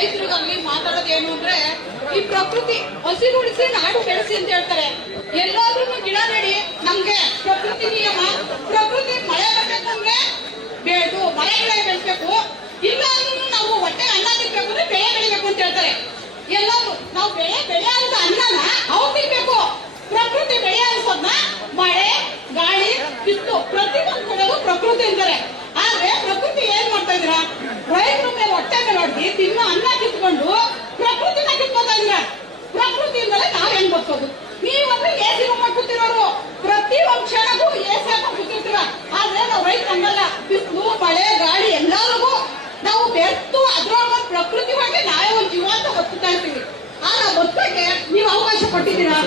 ರೈತರಿಗಾಗ್ಲಿ ಮಾತಾಡೋದೇನು ಅಂದ್ರೆ ಈ ಪ್ರಕೃತಿ ಹಸಿರುಳಿಸಿ ನಾಡು ಬೆಳೆಸಿ ಅಂತ ಹೇಳ್ತಾರೆ. ಎಲ್ಲಾದ್ರೂ ಗಿಡ ನೆಡಿ, ನಮ್ಗೆ ಪ್ರಕೃತಿ ನಿಯಮ, ಪ್ರಕೃತಿ ಮಳೆ ಬರ್ಬೇಕಂದ್ರೆ ಬೆಳೆದು ಮಳೆ ಬೆಳೆ ಬೆಳೆಸ್ಬೇಕು, ಇಲ್ಲ ಅಂದ್ರೂ ನಾವು ಹೊಟ್ಟೆ ಅನ್ನ ತಿನ್ಬೇಕು ಅಂದ್ರೆ ಬೆಳೆ ಬೆಳಿಬೇಕು ಅಂತ ಹೇಳ್ತಾರೆ. ಎಲ್ಲರೂ ನಾವು ಬೆಳೆಯಾದ ಅನ್ನನ ಅವು ತಿನ್ಬೇಕು. ಪ್ರಕೃತಿ ಬೆಳೆ ಅನ್ಸೋದ್ನ ಮಳೆ ಗಾಳಿ ಬಿತ್ತು ಪ್ರತಿಯೊಂದು ಕೊಡೋದು ಪ್ರಕೃತಿ ಅಂತಾರೆ. ಆದ್ರೆ ಪ್ರಕೃತಿ ಏನ್ ಮಾಡ್ತಾ ಇದ್ರ, ರೈತರ ಮೇಲೆ ಹೊಟ್ಟೆ ಮೇಲೆ ಹೊಡೆದಿ ತಿನ್ನೋ ಅನ್ನ ಕಿತ್ಕೊಂಡು ಪ್ರಕೃತಿನ ಕಿತ್ಕೊತಾ ಇದ್ರ. ಪ್ರಕೃತಿಯಿಂದಲೇ ನಾವೇನ್ ಬದುಕೋದು? ನೀವಂದ್ರೆ ಎಸಿ ರೂಮ್ ಕೂತಿರೋರು, ಪ್ರತಿ ಒಂದ್ ಕ್ಷಣಕ್ಕೂ ಎಸಿ ಹಾಕೊಂಡು ಕೂತಿರ್ತೀರ. ಆದ್ರೆ ನಾವು ರೈತ ಹಂಗಲ್ಲ, ಬಿಸಿಲು ಮಳೆ ಗಾಳಿ ಎಲ್ಲರಿಗೂ ನಾವು ಬೆರ್ತು ಅದ್ರೊಳಗೆ ಪ್ರಕೃತಿ ಬಗ್ಗೆ ನಾವೇ ಒಂದು ಜೀವ ಅಂತ ಬದುಕ್ತಾ ಇರ್ತೀವಿ. ಆ ನಾವು ಬದುಕಕ್ಕೆ ನೀವು ಅವಕಾಶ ಕೊಟ್ಟಿದ್ದೀರಾ?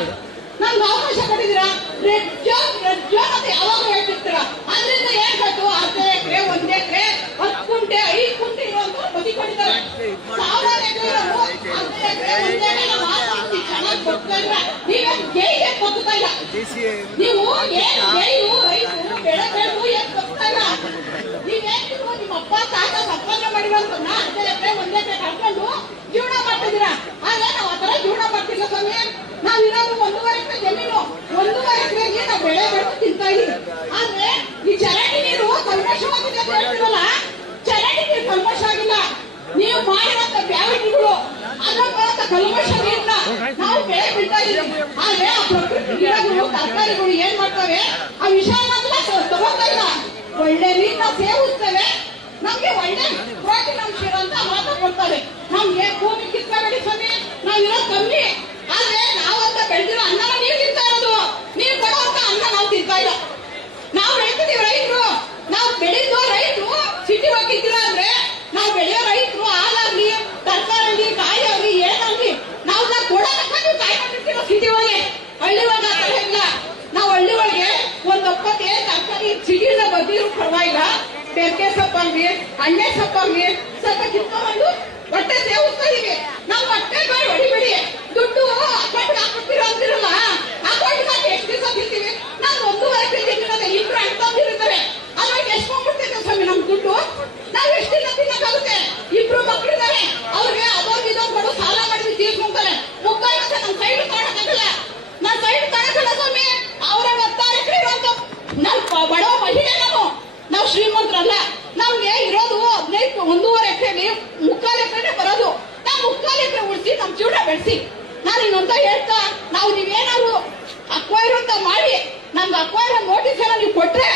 ನಮ್ಗೆ ಅವಕಾಶ ಕೊಟ್ಟಿದ್ದೀರಾ? ರೆಡ್ ಜೋನ್ ಅಂತ ಯಾವಾಗ ಹೇಳ್ತಿರ್ತೀರ. ಅದ್ರಿಂದ ಏನ್ ಬೇಕು? ಅರ್ಧ ಎಕರೆ 1 ಎಕರೆ 10 ಕುಂಟೆ 5 ಕುಂಟೆ ಇರುವಂತ ಬದುಕೊಂಡಿದ್ದಾರೆ. 1000 ಎಕರೆ ಇರೋರು 1 ಎಕರೆ 1 ಎಕರೆ ಚೆನ್ನಾಗಿ ಬದುಕ್ತಾ ಇಲ್ಲ. ನೀವೇನು ಗೇಯ್ಗೆ ಬದುಕ್ತಾ ಇಲ್ಲ. ನೀವು ಏನ್ ಗೇಯು ರೈತರು ಬೆಳೆ ಬೆಳೆದು ಏನ್ ಬದುಕ್ತಾ ಇಲ್ಲ. ನೀವೇನು ನಿಮ್ಮ ಅಪ್ಪ ತಾತ ಸಂಪಾದನೆ ಮಾಡಿರುವಂತನ್ನ 1 ಎಕರೆ 1 ಎಕರೆ ಕಳ್ಕೊಂಡು ಜೀವನ ಮಾಡ್ತಿದ್ದೀರಾ. ಆದ್ರೆ ನಾವು ಆತರ ಜೀವನ ಮಾಡ್ತಿಲ್ಲ ಸ್ವಾಮಿ. ನಾವಿರೋದು 1.5 ಎಕರೆ ಜಮೀನು, 1.5 ಎಕರೆಗೆ ನಾವು ಬೆಳೆ ಬೆಳೆದು ತಿಂತಾ ಇದೀವಿ. ಆದ್ರೆ ಈ ಚರಂಡಿ ನೀರು ಕಲ್ಮಶವಾಗಿದೆ ಅಂತ ಹೇಳ್ತಿರಲ್ಲ, ಚರಂಡಿ ನೀರು ಕಲ್ಮಶ ಆಗಿಲ್ಲ. ನೀವು ಮಾಡಿರುವಂತ ಬ್ಯಾವಿಟಿಗಳು ಅದರ ಕಲ್ಮಶ ನೀರನ್ನ ನಾವು ಬೆಳೆ ಬಿಡ್ತಾ ಇದೀವಿ. ಆದ್ರೆ ಆ ಪ್ರಕೃತಿ ಗಿಡಗಳು ತರಕಾರಿಗಳು ಏನ್ ಮಾಡ್ತವೆ, ಆ ವಿಷಯ ಮಾತ್ರ ತಗೋತಾ ಇಲ್ಲ. ಒಳ್ಳೆ ನೀರನ್ನ ಸೇವಿಸ್ತೇವೆ, ನಮ್ಗೆ ಒಳ್ಳೆ ಪ್ರೋಟೀನ್ ಅಂಶ ಇರೋಂತ ಮಾತ್ರ ಕೊಡ್ತಾರೆ. ನಮ್ಗೆ ಭೂಮಿ ಕಿತ್ಕೋಬೇಡಿ ಸ್ವಾಮಿ, ನಾವಿರೋದು ಕಮ್ಮಿ. ಆದ್ರೆ ನಾವಂತ ಬೆಳೆದಿರೋ ಅನ್ನ ನೀವು ತಿಂತಾ ಇರೋದು, ನೀವು ಕೊಡುವಂತ ಅನ್ನ ನಾವು ತಿಂತಾ ಇಲ್ಲ. ನಾವು ಬೆಳಿತೀವಿ ರೈತರು, ನಾವು ಬೆಳೆದು ರೈತರು ಸಿಟಿ ಹೋಗಿದ್ದೀರಾ ಅಂದ್ರೆ ನಾವು ಬೆಳೆಯೋ ರೈತರು ಹಾಲಾಗ್ಲಿ ತರಕಾರಿ ಕಾಯಿ ಆಗ್ಲಿ ಏನಾಗ್ಲಿ ನಾವು ಕೊಡೋದಕ್ಕ ನೀವು ಕಾಯ್ಕೊಂಡಿರ್ತೀರ. ಸಿಟಿ ಒಳಗೆ ಹಳ್ಳಿ ಒಳಗೆ ಆ ಥರ ಇಲ್ಲ. ನಾವು ಹಳ್ಳಿ ಒಳಗೆ ಒಂದ್ 90 ತರಕಾರಿ ಸಿಟಿಯಿಂದ ಬರ್ದಿರೋ ಪರವಾಗಿಲ್ಲ, ಬೆಂಕೆ ಸೊಪ್ಪಾಗ್ಲಿ ಅಣ್ಣೆ ಸೊಪ್ಪಾಗ್ಲಿ ಸ್ವಲ್ಪ ಕಿತ್ಕೊಂಡು ಹೊಟ್ಟೆ ಸೇವಿಸ್ತಾ ಇದೀವಿ. ನಾವು ಹೊಟ್ಟೆ ಹೊಡಿಬೇಡಿ, ದುಡ್ಡು ಅಕೌಂಟ್ ಹಾಕ್ಬಿಡ್ತೀರೋ ಅಂತಿರಲ್ಲ, ಅಕೌಂಟ್ ಹಾಕಿ ಎಷ್ಟು ದಿವಸ ತಿಂತೀವಿ. ನಾನು 1.5 ಕೆಜಿ ತಿನ್ನೋದೆ, ಇಬ್ರು ಅಣ್ತಂದಿರ್ತಾರೆ, ಅದ್ರಾಗ ಎಷ್ಟು ಹೋಗ್ಬಿಡ್ತೈತೆ ಸ್ವಾಮಿ ನಮ್ ದುಡ್ಡು. ನಾವ್ ಎಷ್ಟು ದಿನ ತಿನ್ನಕ್ಕಾಗುತ್ತೆ? 2 ಮಕ್ಕಳಿದ್ದಾರೆ, ಅವ್ರಿಗೆ ಅದೊಂದು ಇದೊಂದು ಕೊಡು ಸಾಲ ಮಾಡಿ ತೀರ್ಸ್ಕೊಂತಾರೆ. ಮುಕ್ಕಾಯಿ ನಮ್ ಸೈಡ್ ಕಾಣಕ್ಕಾಗಲ್ಲ, ನಾನ್ ಸೈಡ್ ಕಾಣಕ್ಕಲ್ಲ ಸ್ವಾಮಿ. ಅವರ 10 ಎಕರೆ ಇರುವಂತ ನನ್ ಬಡವ ಮಹಿಳೆ, ನಾವು ಶ್ರೀಮಂತರಲ್ಲ. ನಮ್ಗೆ ಇರೋದು 1.5 ಎಕರೆಲಿ 3/4 ಎಕರೆನೆ ಬರೋದು. ನಾವು 3/4 ಎಕರೆ ಉಳಿಸಿ ನಮ್ ಜೀವನ ಬೆಳೆಸಿ. ನಾನು ಇನ್ನೊಂದ ಹೇಳ್ತಾ, ನಾವು ನೀವೇನಾದ್ರು ಅಕ್ವೈರ್ ಅಂತ ಮಾಡಿ ನಮ್ಗೆ ಅಕ್ವೈರ್ ನೋಟಿಸ್ ಏನೋ ನೀವು ಕೊಟ್ರೆ